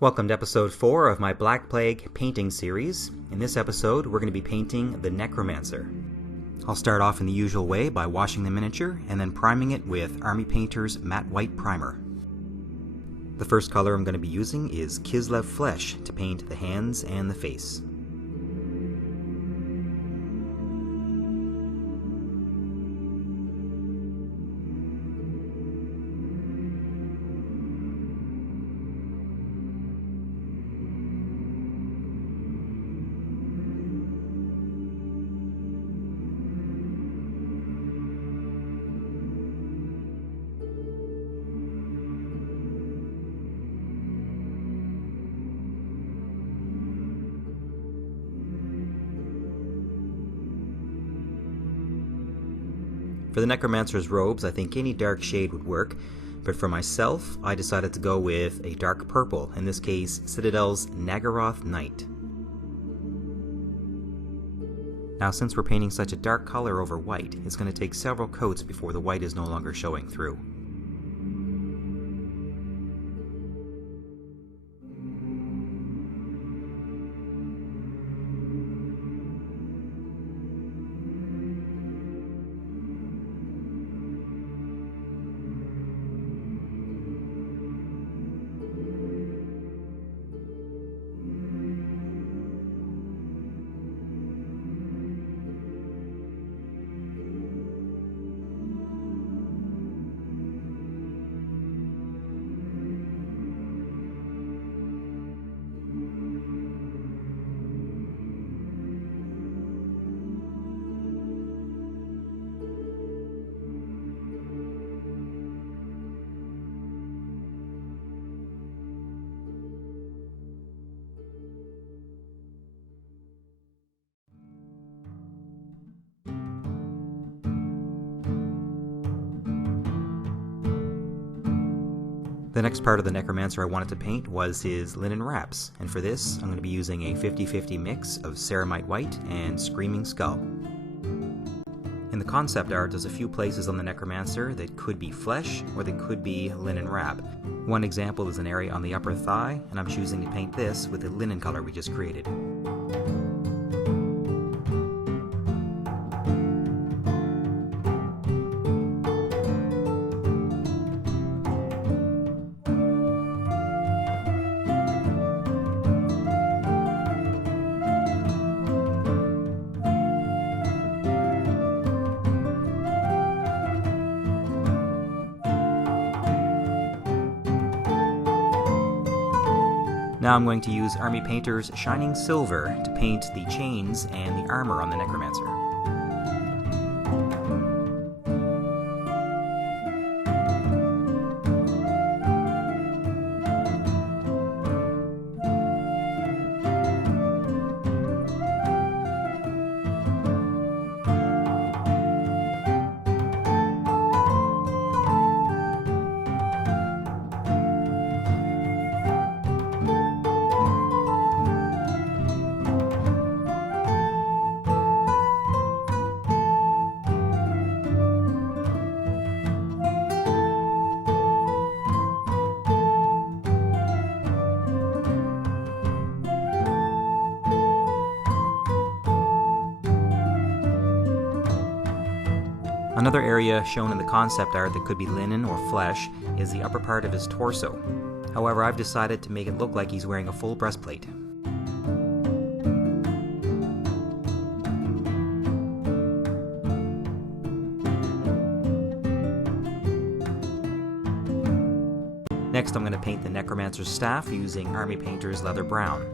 Welcome to episode 4 of my Black Plague painting series. In this episode, we're going to be painting the Necromancer. I'll start off in the usual way by washing the miniature and then priming it with Army Painter's Matte White Primer. The first color I'm going to be using is Kislev Flesh to paint the hands and the face. For the Necromancer's robes, I think any dark shade would work, but for myself, I decided to go with a dark purple, in this case, Citadel's Naggaroth Knight. Now, since we're painting such a dark color over white, it's going to take several coats before the white is no longer showing through. The next part of the Necromancer I wanted to paint was his linen wraps, and for this I'm going to be using a 50-50 mix of Ceremite White and Screaming Skull. In the concept art, there's a few places on the Necromancer that could be flesh or that could be linen wrap. One example is an area on the upper thigh, and I'm choosing to paint this with the linen color we just created. Now I'm going to use Army Painter's Shining Silver to paint the chains and the armor on the Necromancer. Another area shown in the concept art that could be linen or flesh is the upper part of his torso. However, I've decided to make it look like he's wearing a full breastplate. Next, I'm going to paint the Necromancer's staff using Army Painter's Leather Brown.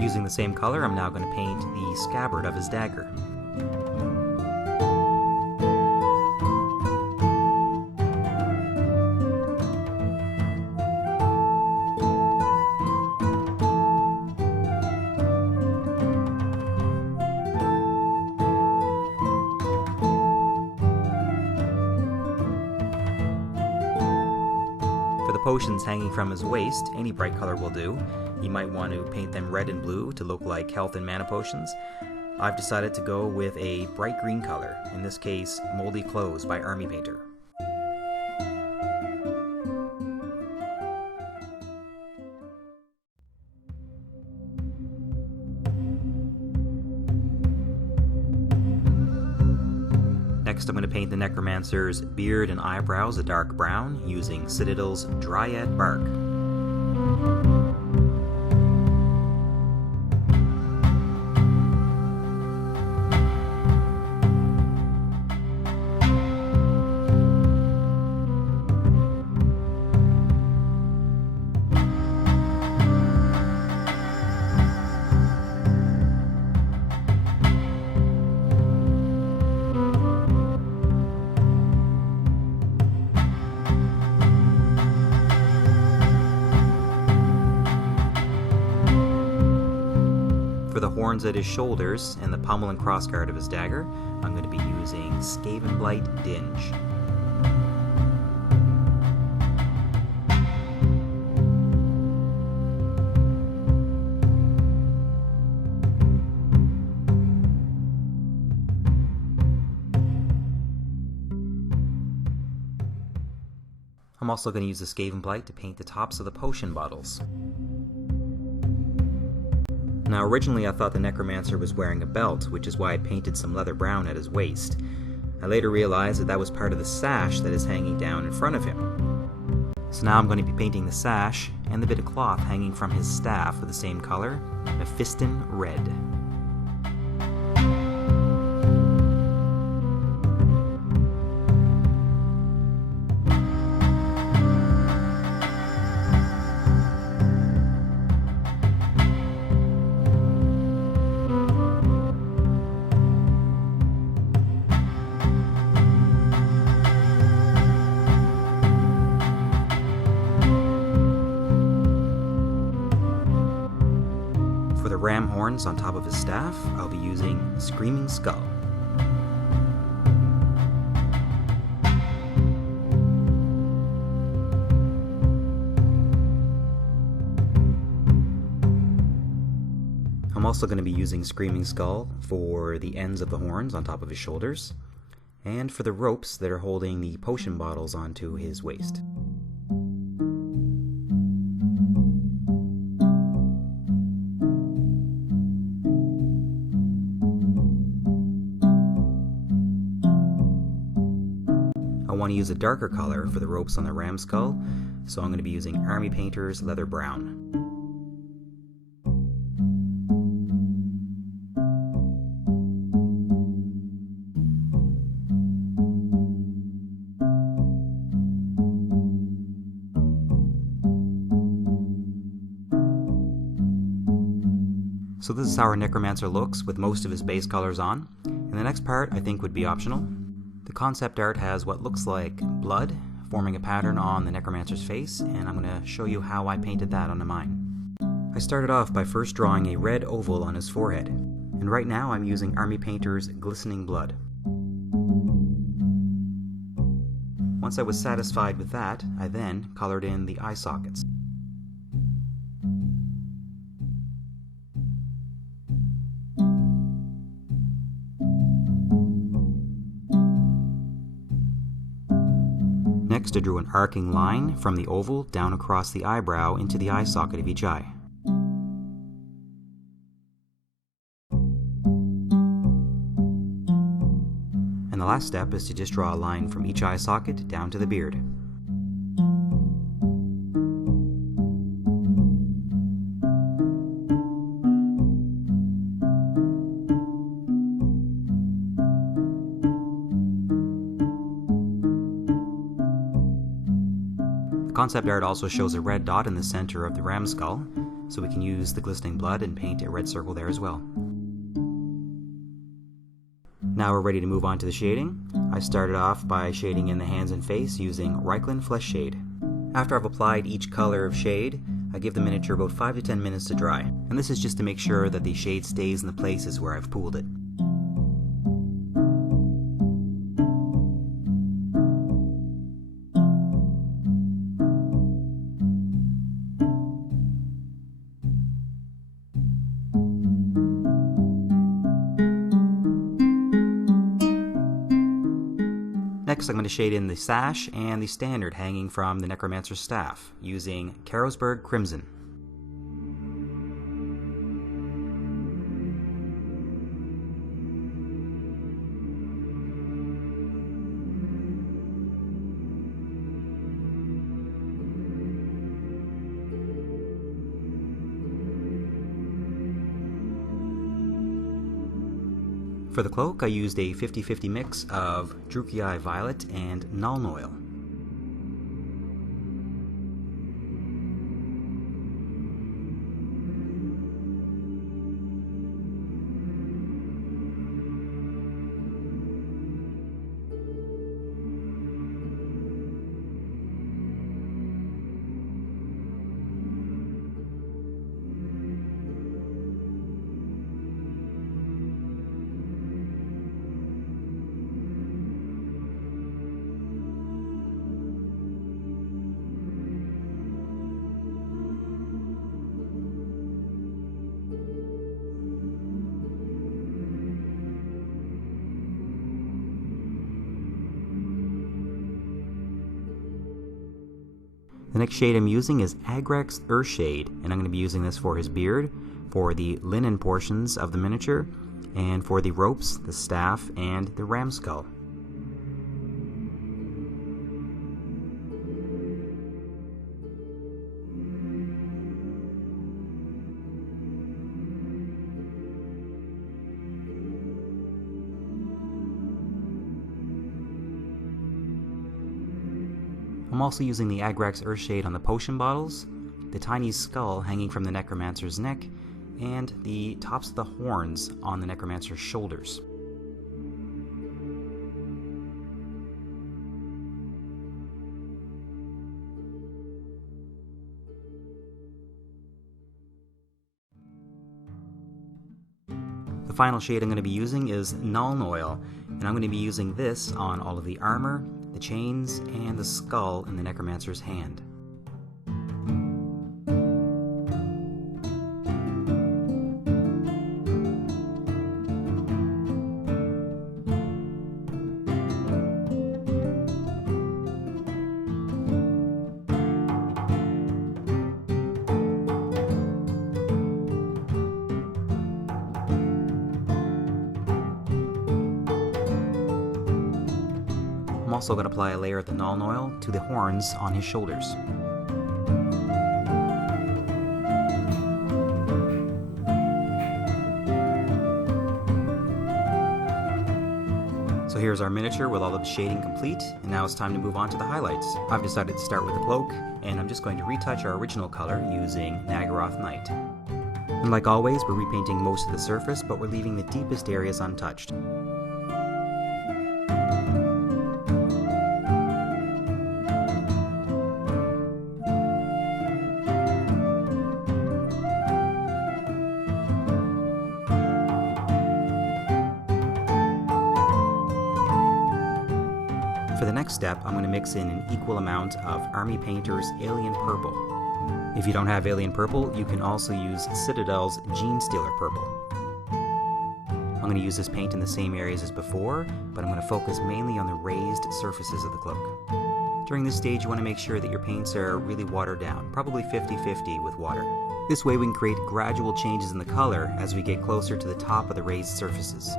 Using the same color, I'm now going to paint the scabbard of his dagger. potions hanging from his waist, any bright color will do. You might want to paint them red and blue to look like health and mana potions. I've decided to go with a bright green color, in this case Mouldy Clothes by Army Painter. Next, I'm going to paint the Necromancer's beard and eyebrows a dark brown using Citadel's Dryad Bark. For the horns at his shoulders and the pommel and crossguard of his dagger, I'm going to be using Skavenblight Dinge. I'm also going to use the Skavenblight to paint the tops of the potion bottles. Now originally I thought the Necromancer was wearing a belt, which is why I painted some leather brown at his waist. I later realized that that was part of the sash that is hanging down in front of him. So now I'm going to be painting the sash and the bit of cloth hanging from his staff with the same color, Mephiston Red. For the ram horns on top of his staff, I'll be using Screaming Skull. I'm also going to be using Screaming Skull for the ends of the horns on top of his shoulders, and for the ropes that are holding the potion bottles onto his waist. I want to use a darker color for the ropes on the ram skull, so I'm going to be using Army Painter's Leather Brown. So this is how our Necromancer looks with most of his base colors on, and the next part I think would be optional. The concept art has what looks like blood forming a pattern on the Necromancer's face, and I'm going to show you how I painted that onto mine. I started off by first drawing a red oval on his forehead, and right now I'm using Army Painter's Glistening Blood. Once I was satisfied with that, I then colored in the eye sockets. Next, I drew an arcing line from the oval down across the eyebrow into the eye socket of each eye. And the last step is to just draw a line from each eye socket down to the beard. Concept art also shows a red dot in the center of the ram skull, so we can use the Glistening Blood and paint a red circle there as well. Now we're ready to move on to the shading. I started off by shading in the hands and face using Reikland Fleshshade. After I've applied each color of shade, I give the miniature about 5 to 10 minutes to dry, and this is just to make sure that the shade stays in the places where I've pooled it. Next, I'm going to shade in the sash and the standard hanging from the Necromancer's staff using Carrosburg Crimson. For the cloak, I used a 50-50 mix of Druchii Violet and Nuln Oil. The next shade I'm using is Agrax Earthshade, and I'm going to be using this for his beard, for the linen portions of the miniature, and for the ropes, the staff, and the ram skull. I'm also using the Agrax Earthshade on the potion bottles, the tiny skull hanging from the Necromancer's neck, and the tops of the horns on the Necromancer's shoulders. The final shade I'm going to be using is Nuln Oil, and I'm going to be using this on all of the armor, the chains, and the skull in the Necromancer's hand. I'm also going to apply a layer of the Nuln Oil to the horns on his shoulders. So here's our miniature with all of the shading complete, and now it's time to move on to the highlights. I've decided to start with the cloak, and I'm just going to retouch our original color using Naggaroth Night. And like always, we're repainting most of the surface, but we're leaving the deepest areas untouched. For the next step, I'm going to mix in an equal amount of Army Painter's Alien Purple. If you don't have Alien Purple, you can also use Citadel's Genestealer Purple. I'm going to use this paint in the same areas as before, but I'm going to focus mainly on the raised surfaces of the cloak. During this stage, you want to make sure that your paints are really watered down, probably 50-50 with water. This way we can create gradual changes in the color as we get closer to the top of the raised surfaces.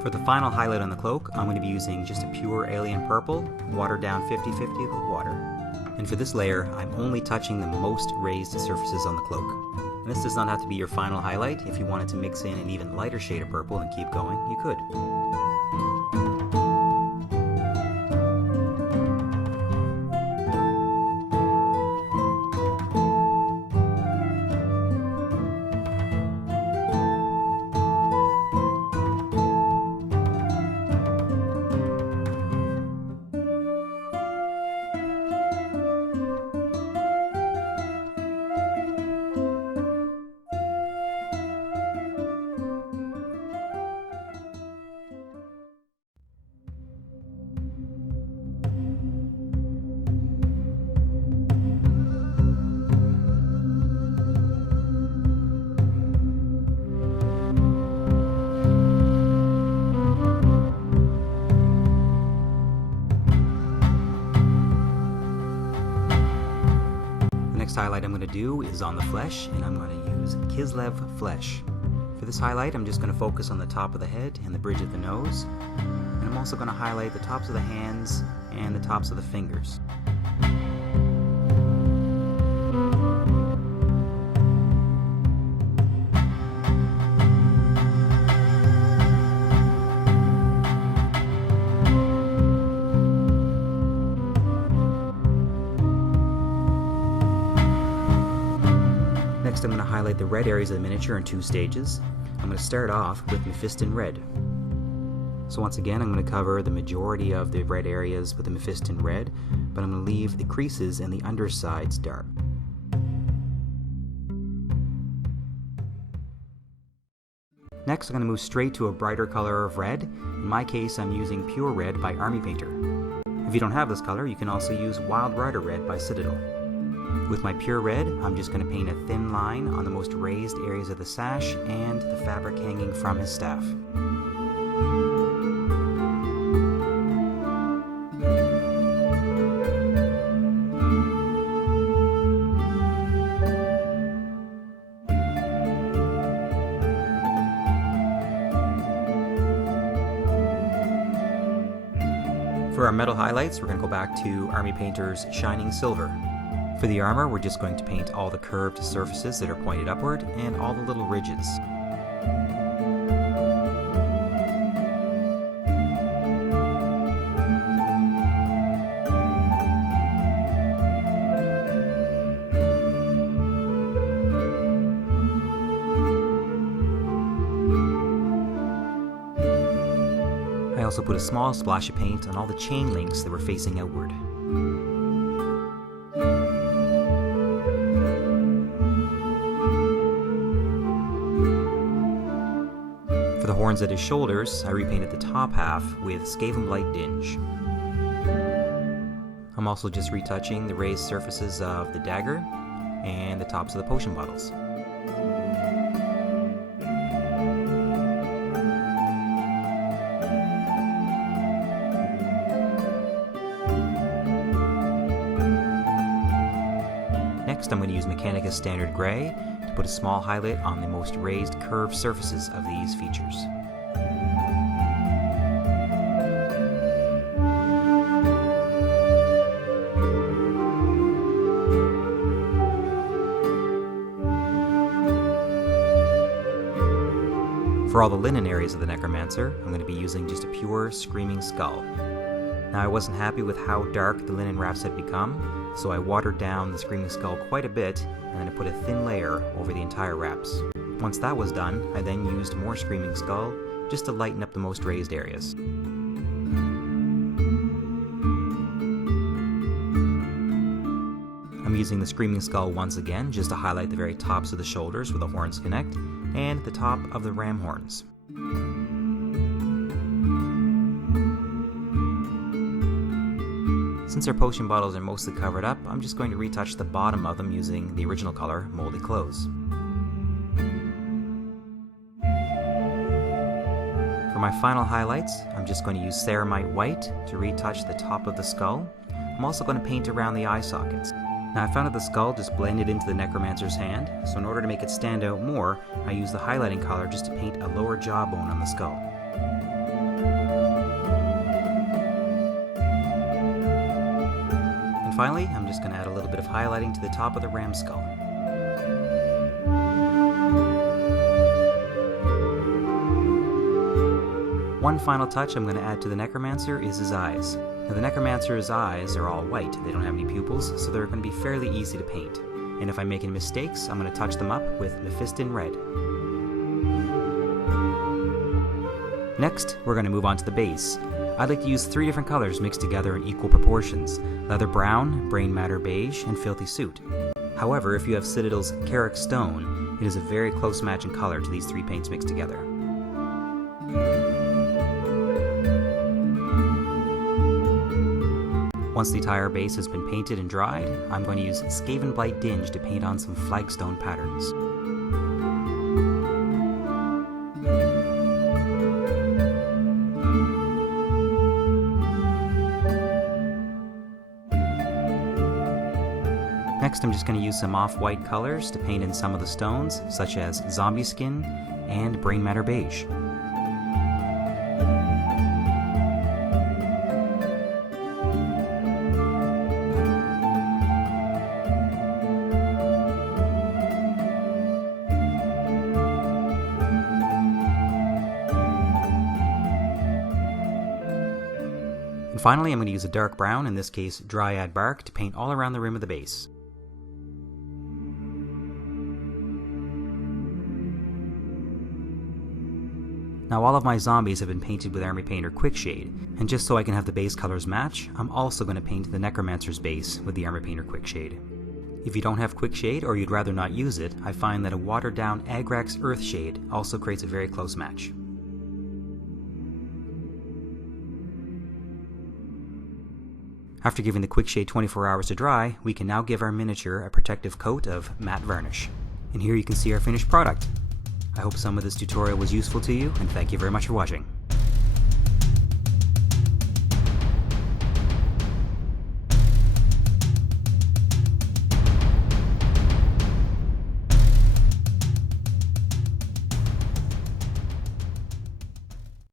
For the final highlight on the cloak, I'm going to be using just a pure Alien Purple, watered down 50-50 with water. And for this layer, I'm only touching the most raised surfaces on the cloak. And this does not have to be your final highlight. If you wanted to mix in an even lighter shade of purple and keep going, you could. highlight I'm going to do is on the flesh, and I'm going to use Kislev Flesh. For this highlight, I'm just going to focus on the top of the head and the bridge of the nose, and I'm also going to highlight the tops of the hands and the tops of the fingers. Next, I'm going to highlight the red areas of the miniature in 2 stages. I'm going to start off with Mephiston Red. So once again, I'm going to cover the majority of the red areas with the Mephiston Red, but I'm going to leave the creases and the undersides dark. Next, I'm going to move straight to a brighter color of red. In my case, I'm using Pure Red by Army Painter. If you don't have this color, you can also use Wild Rider Red by Citadel. With my Pure Red, I'm just going to paint a thin line on the most raised areas of the sash and the fabric hanging from his staff. For our metal highlights, we're going to go back to Army Painter's Shining Silver. For the armor, we're just going to paint all the curved surfaces that are pointed upward and all the little ridges. I also put a small splash of paint on all the chain links that were facing outward. For the horns at his shoulders, I repainted the top half with Skavenblight Dinge. I'm also just retouching the raised surfaces of the dagger and the tops of the potion bottles. Next, I'm going to use Mechanicus Standard Grey to put a small highlight on the most raised curved surfaces of these features. For all the linen areas of the Necromancer, I'm going to be using just a pure Screaming Skull. Now, I wasn't happy with how dark the linen wraps had become, so I watered down the Screaming Skull quite a bit, and then I put a thin layer over the entire wraps. Once that was done, I then used more Screaming Skull just to lighten up the most raised areas. I'm using the Screaming Skull once again just to highlight the very tops of the shoulders where the horns connect, and the top of the ram horns. Since our potion bottles are mostly covered up, I'm just going to retouch the bottom of them using the original color, Mouldy Clothes. For my final highlights, I'm just going to use Ceremite White to retouch the top of the skull. I'm also going to paint around the eye sockets. Now, I found that the skull just blended into the Necromancer's hand, so in order to make it stand out more, I used the highlighting color just to paint a lower jawbone on the skull. Finally, I'm just going to add a little bit of highlighting to the top of the ram skull. One final touch I'm going to add to the Necromancer is his eyes. Now, the Necromancer's eyes are all white, they don't have any pupils, so they're going to be fairly easy to paint. And if I make any mistakes, I'm going to touch them up with Mephiston Red. Next, we're going to move on to the base. I'd like to use 3 different colors mixed together in equal proportions: Leather Brown, Brainmatter Beige, and Filthy Soot. However, if you have Citadel's Karak Stone, it is a very close match in color to these 3 paints mixed together. Once the entire base has been painted and dried, I'm going to use Skavenblight Dinge to paint on some flagstone patterns. Next, I'm just going to use some off-white colors to paint in some of the stones, such as Zombie Skin and Brainmatter Beige. And finally, I'm going to use a dark brown, in this case Dryad Bark, to paint all around the rim of the base. Now all of my zombies have been painted with Army Painter Quickshade, and just so I can have the base colors match, I'm also going to paint the Necromancer's base with the Army Painter Quickshade. If you don't have Quickshade, or you'd rather not use it, I find that a watered down Agrax Earthshade also creates a very close match. After giving the Quickshade 24 hours to dry, we can now give our miniature a protective coat of matte varnish. And here you can see our finished product. I hope some of this tutorial was useful to you, and thank you very much for watching.